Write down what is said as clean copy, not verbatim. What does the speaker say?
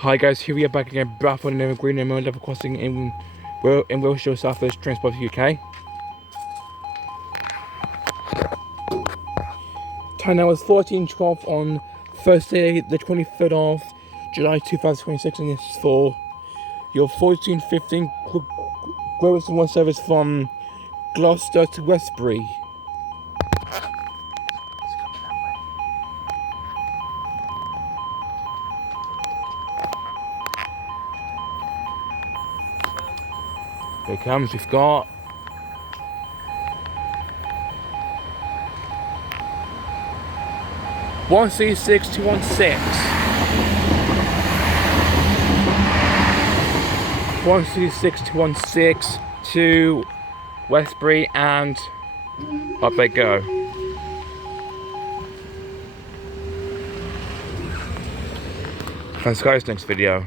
Hi guys, here we are back again, back on the Greenland level crossing in Wiltshire, South West Transport UK. Time now is 14:12 on Thursday, the 23rd of July 2026, and this is for your 1415 Growers and One service from Gloucester to Westbury. Here it comes, we've got 1C6216. 1C6216 to Westbury, and up they go. Thanks guys, next video.